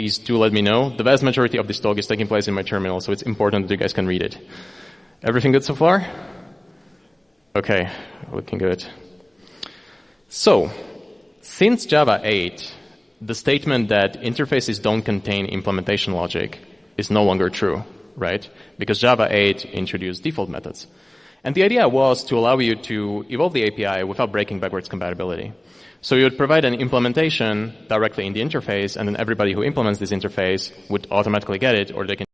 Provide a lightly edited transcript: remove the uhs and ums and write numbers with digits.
please do let me know. The vast majority of this talk is taking place in my terminal, so it's important that you guys can read it. Everything good so far? Okay, looking good. So, since Java 8, the statement that interfaces don't contain implementation logic is no longer true, right? Because Java 8 introduced default methods. And the idea was to allow you to evolve the API without breaking backwards compatibility. So you would provide an implementation directly in the interface, and then everybody who implements this interface would automatically get it, or they can